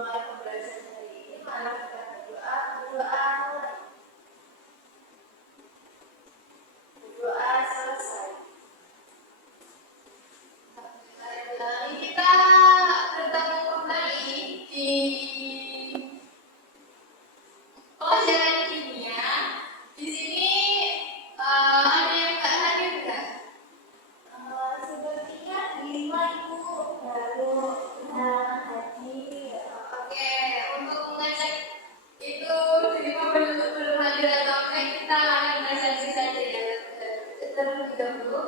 dimulai pembelajaran hari ini, mari kita berdoa selesai. Ini kita bertemu kembali di pelajaran kimia. Di sini ada yang nggak hadir nggak? Sepertinya 5 Ibu baru hadir. Oke, untuk mengecek itu 5 belum hadir atau enggak, kita akan presentasi saja ya terlebih dahulu.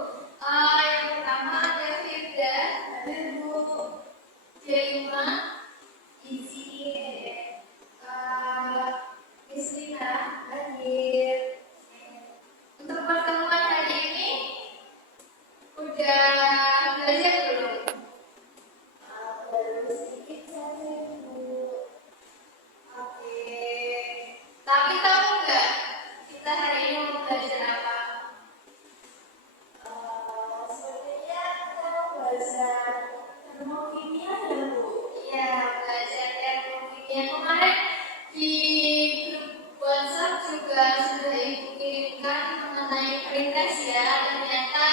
Yang pertama ada Firda, ada Bu Jelma, izin Islina hadir. Untuk pertemuan hari ini udah belajar belum? Baru sedikit saja Bu. Oke. Tapi tahu nggak kita hari ini mau belajar apa? Sepertinya kita mau belajar termokimia ya Bu. Iya, belajar termokimia. Kemarin di grup WhatsApp juga sudah Ibu kirimkan mengenai pretest ya. Ternyata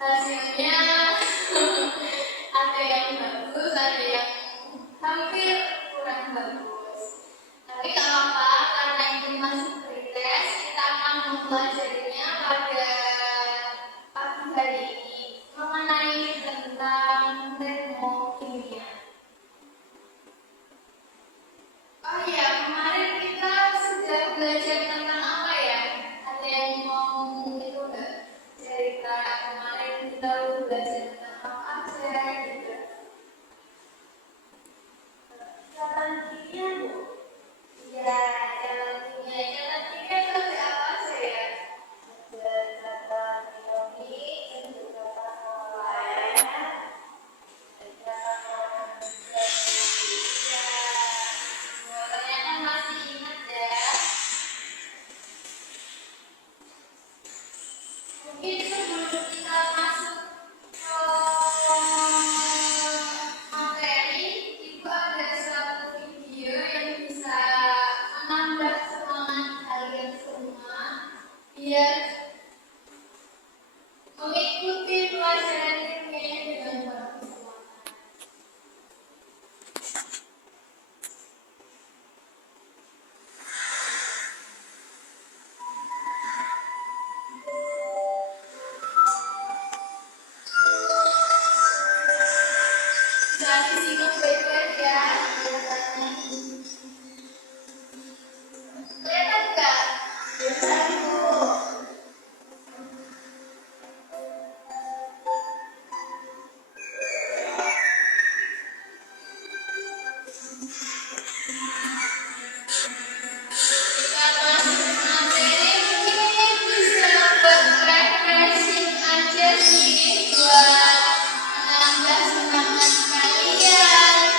hasilnya ada yang bagus, ada yang hampir kurang bagus. Tapi nggak apa-apa, karena itu masih pretest, kita akan mempelajarinya pada pagi hari ini mengenai tentang termokimia. Oh iya, kemarin kita sudah belajar tentang apa ya? Ada yang mau itu nggak? Cerita kemarin kita belajar tentang apa aja gitu. Catatan kimia Bu. Iya, catatan kimia. Catatan kimia itu ada apa aja ya? Ada catatan biologi, ada catatan lain, ada catatan ya. Ternyata masih ingat ya. Mungkin sebelum kita masuk ke materi, Ibu ada suatu video yang bisa menambah semangat kalian semua biar mengikuti pelajaran kimia dengan bagus. Bisa disimak baik-baik ya. Kelihatan nggak? Kelihatan Bu. Kita masuk materi ini bisa buat refreshing aja sih, buat menambah semangat kalian.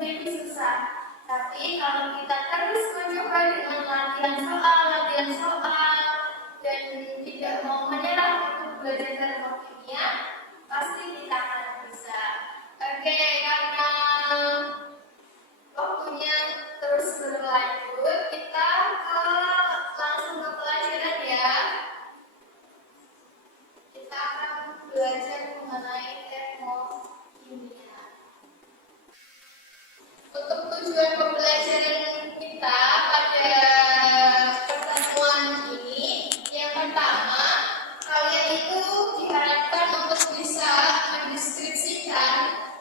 itu susah. Tapi kalau kita terus mencoba dengan latihan soal, dan tidak mau menyerah untuk belajar termokimia, pasti kita akan bisa. Oke, karena waktunya terus berlanjut, kita langsung ke pelajaran ya. Kita akan belajar mengenai termokimia. Untuk tujuan pembelajaran kita pada pertemuan ini, yang pertama, kalian itu diharapkan untuk bisa mendeskripsikan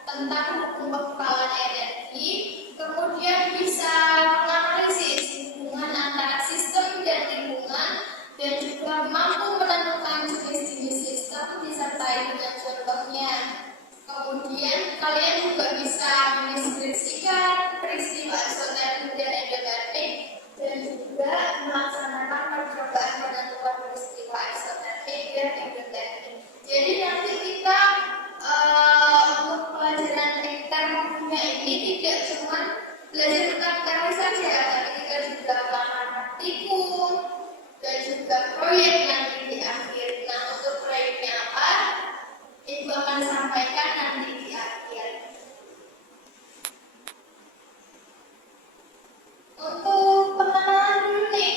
tentang hukum kekekalan energi, kemudian bisa menganalisis hubungan antara sistem dan lingkungan, dan juga mampu menentukan jenis-jenis sistem disertai dengan contohnya. Kemudian kalian juga bisa mendeskripsikan peristiwa isotermik dan endotermik, dan juga melaksanakan percobaan penentuan peristiwa isotermik dan endotermik. Jadi nanti kita untuk pelajaran termokimia ini tidak cuma belajar tentang teori saja, tapi kita juga akan praktikum dan juga proyek nanti di akhir. Nah, untuk proyeknya apa? Ibu akan sampaikan nanti di akhir. Untuk pengenalan dulu nih,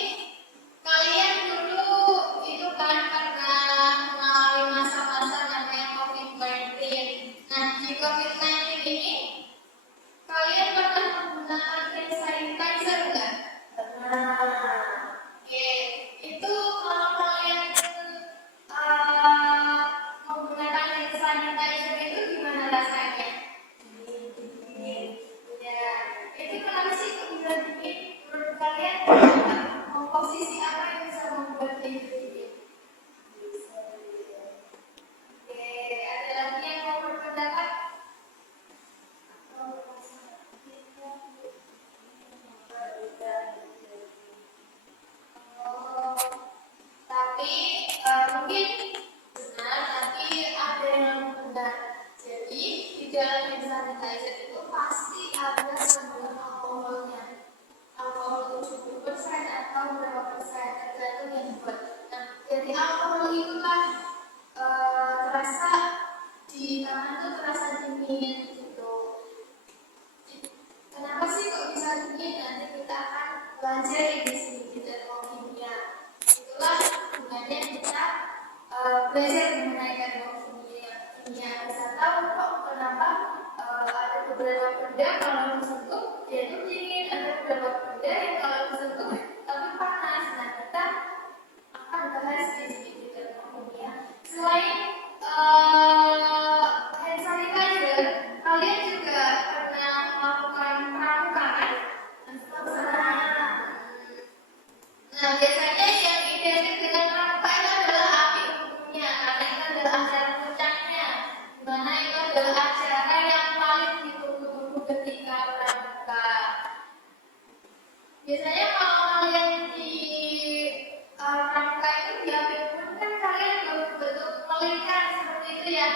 kalian dulu itu kan karena mengalami masa-masa namanya COVID-19. Nah, di COVID-19 ini kalian pernah menggunakan hand sanitizer nggak? Pernah. Oke, itu kalau kalian menggunakan hand sanitizer itu gimana rasanya? Ya, itu kenapa sih kok bisa dingin? Menurut kalian komposisi apa yang bisa membuat dia dingin? Oke, ada lagi yang mau berpendapat? Tapi mungkin benar, tapi ada yang benar. Jadi di dalam hand sanitizer itu pasti ada kandungan alkoholnya. Alkohol 70% atau berapa persen tergantung yang dibuat. Nah, dari alkohol itulah terasa di tangan tuh terasa dingin gitu. Kenapa sih kok bisa dingin? Nanti kita akan belajar di sini di termokimia. Itulah gunanya kita belajar mengenai termokimia. Bisa tahu kok kenapa ada beberapa benda kalau disentuh dia itu dingin, ada beberapa benda yang kalau disentuh tapi panas. Nah, kita akan bahas di sini di termokimia. Selain hand sanitizer, kalian juga pernah melakukan pramuka kan? Nah, biasanya yang identik dengan pramuka itu adalah api unggunnya, karena itu adalah acara puncaknya, di mana itu adalah acara yang paling ditunggu-tunggu ketika pramuka. Biasanya kalau kalian di pramuka itu di api unggun kan kalian betul-betul melingkar seperti itu ya.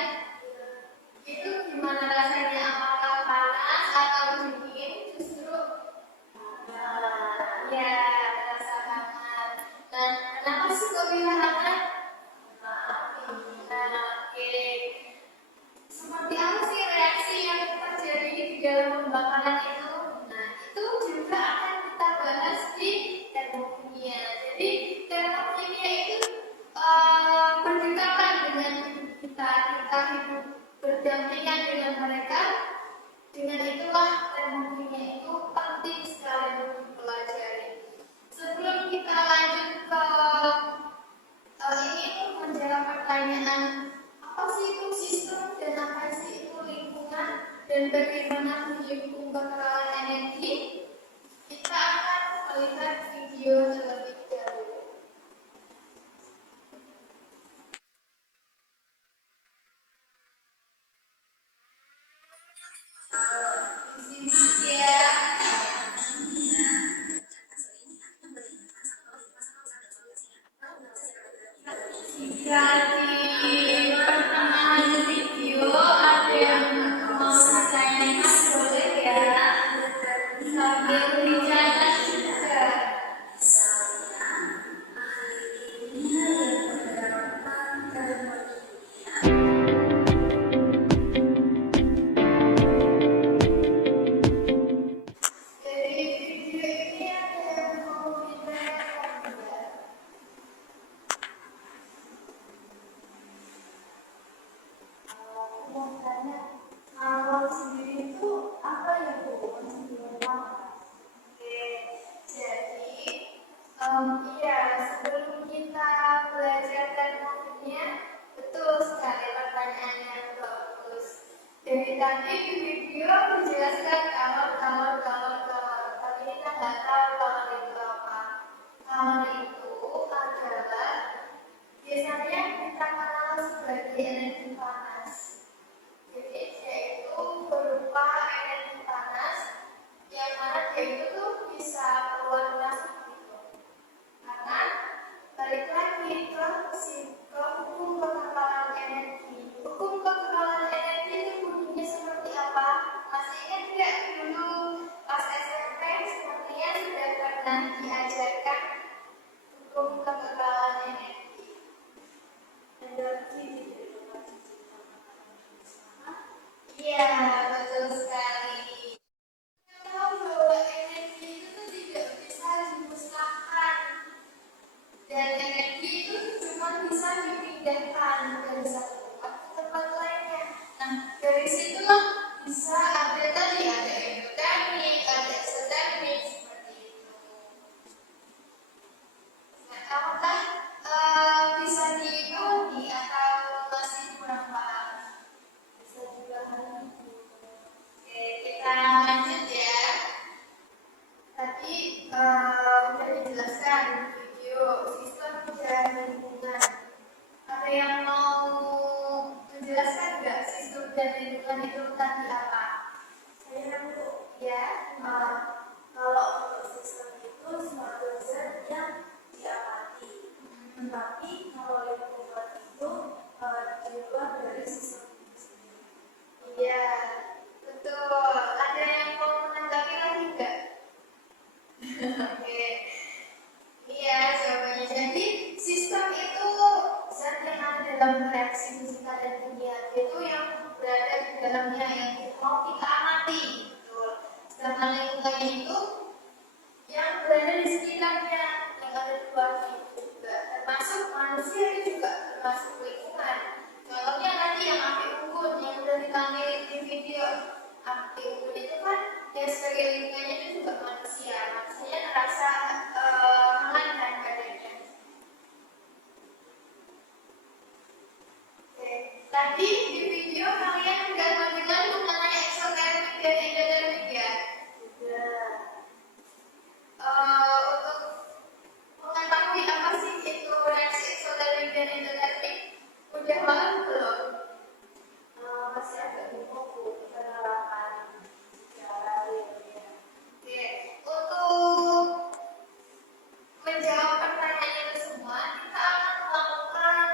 Itu gimana rasanya? Apakah panas atau dingin? Justru ya, terasa hangat. Dan kenapa sih kok bisa hangat? Nah, oke. Seperti apa sih reaksi yang terjadi di dalam pembakaran itu? Nah, itu juga akan kita bahas di termokimia. Jadi termokimia itu berdekatan dengan kita hidup berdampingan dengan mereka. Dengan itulah termokimia itu penting sekali untuk dipelajari. Sebelum kita lanjut ke ini menjawab pertanyaan apa sih itu sistem dan apa sih itu lingkungan dan bagaimana mendukung kekekalan energi, kita akan melihat video terlebih dahulu. Simak ya. Jadi pertengahan video ada yang mau ditanyakan boleh ya. tadi di video dijelaskan kamar, tapi kita nggak tahu kamar itu apa. Kamar itu adalah biasanya kita kenal sebagai energi panas. Jadi dia itu berupa energi panas yang mana dia itu tuh bisa keluar masuk gitu. Karena balik lagi ke hukum kekekalan energi. Hukum kekekalan energi itu bunyinya seperti apa? Masih ingat nggak dulu pas SMP sepertinya sudah pernah diajarkan hukum kekekalan energi. Energi iya, betul sekali. Kita tahu bahwa energi itu tuh tidak bisa dimusnahkan. Dan energi itu cuma bisa dipindahkan dari satu tempat ke tempat lainnya. Nah, dari situlah bisa ada tadi ada endotermik, ada eksotermik seperti itu. Nah, apakah bisa dipahami atau masih kurang paham? Bisa dipahami. Oke, kita lanjut ya. Tadi sudah dijelaskan di video sistem dan lingkungan. Ada yang mau menjelaskan nggak sistem dan lingkungan itu tadi apa? Saya nanti ya. Kalau untuk sistem itu suatu zat yang diamati. Tetapi kalau lingkungan itu di luar dari sistem itu sendiri. Iya, betul. Ada yang mau menanggapi lagi nggak? Oke, iya jawabannya. Jadi sistem itu zat yang ada dalam reaksi fisika dan kimia itu yang berada di dalamnya yang mau kita amati. Betul. Sedangkan lingkungannya itu yang berada di sekitarnya yang ada di luar itu juga termasuk manusia itu juga termasuk lingkungan. Contohnya tadi yang api unggun yang sudah ditampilkan di video. Api unggun itu kan ya sebagai lingkungannya itu juga manusia. Manusianya terasa hangat kan badannya. Oke. Tadi di video kalian sudah mendengar mengenai eksotermik dan endotermik ya? Sudah. Untuk mengetahui apa sih itu reaksi eksotermik dan endotermik, udah paham belum? Masih agak bingung penerapan secara realnya. Oke, untuk menjawab pertanyaan itu semua, kita akan melakukan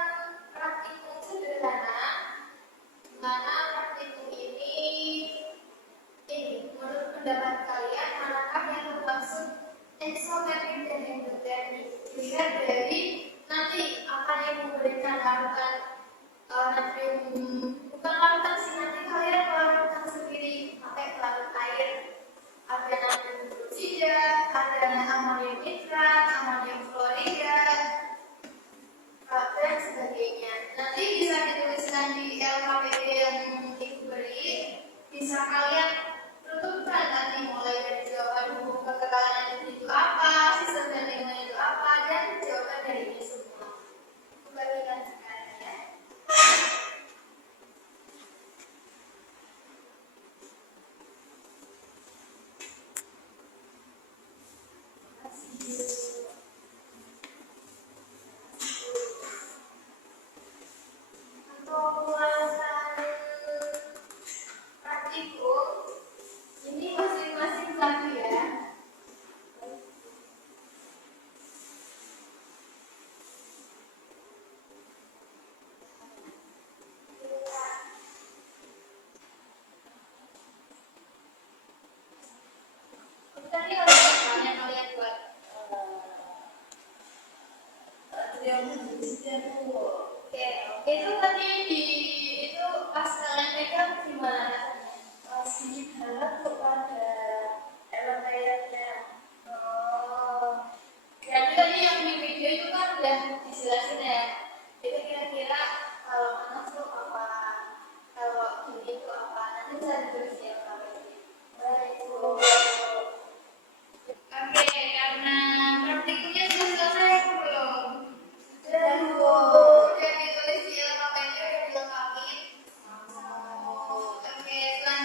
praktikum sederhana, di mana praktikum ini menurut pendapat kalian manakah yang termasuk eksotermik dan endotermik? Dilihat dari nanti akan yang memberikan larutan natrium, bukan larutan sih, nanti kalian larutan sendiri pakai larut air. Ada natrium hidroksida, ada amonium nitrat, amonium klorida, dan sebagainya. Nanti bisa dituliskan di LKPD yang diberi, bisa kalian tentukan nanti mulai dari jawaban hukum kekekalan itu apa, sistem dan lingkungan itu apa, dan jawaban dari ini semua. Bagikan sekarang ya. Untuk ulasan praktikum ini masing-masing satu ya. Tadi kalian buat oke, itu tadi itu pas kalian pegang gimana? Sedikit hangat tuh pada emang kayaknya. Jadi tadi yang di video itu kan udah dijelasin ya. Itu kira-kira kalau panas tuh apa, kalau gini itu apa? Nanti bisa ditulis ya kalau ini. Baik. Oke, karena praktikumnya sudah selesai belum? Sudah ditulis di LKPD, udah dilengkapi. Oke, selanjutnya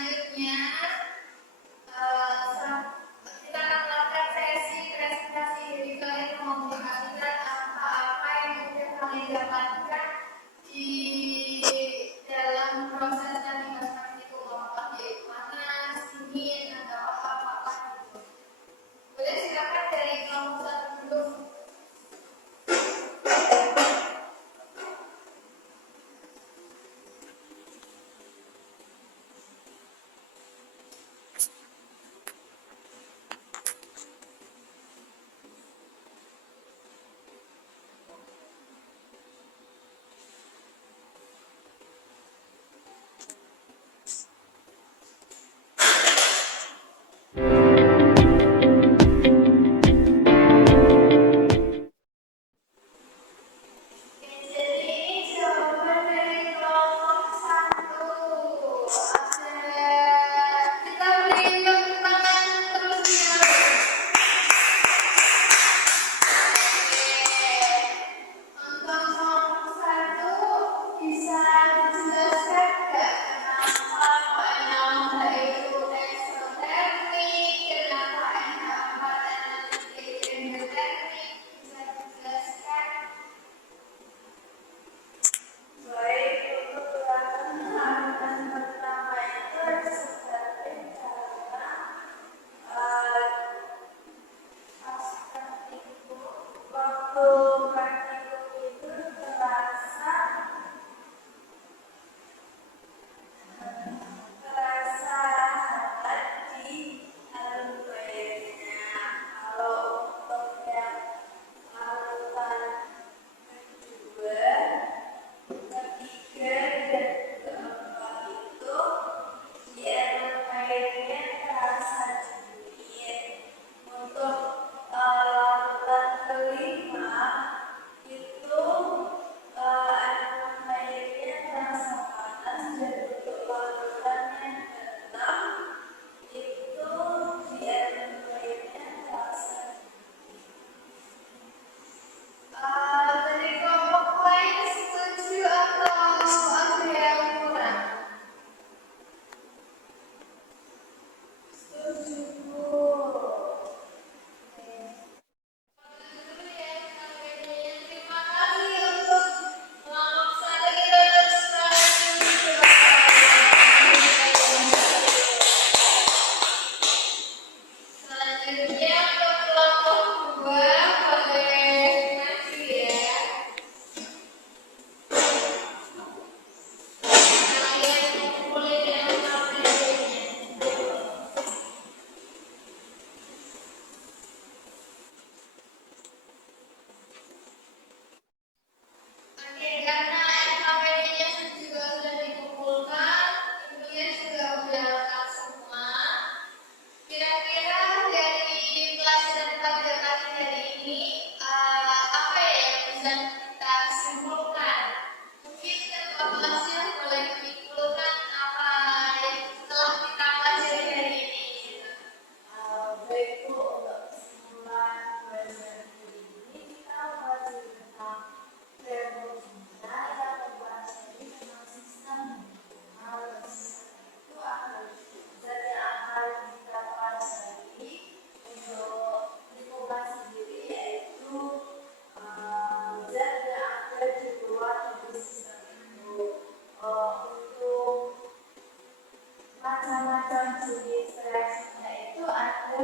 macam jenis reaksinya itu ada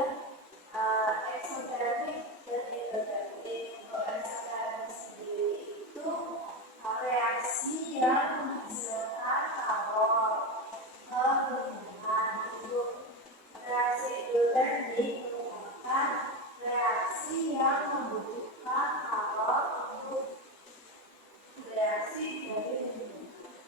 eksotermik dan endotermik. Kalau eksotermik sendiri itu reaksi yang menghasilkan kalor ke permukaan. Untuk reaksi endotermik merupakan reaksi yang membutuhkan kalor untuk bereaksi dari permukaan.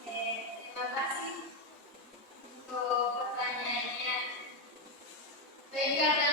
Terima kasih untuk pertanyaannya. Baik,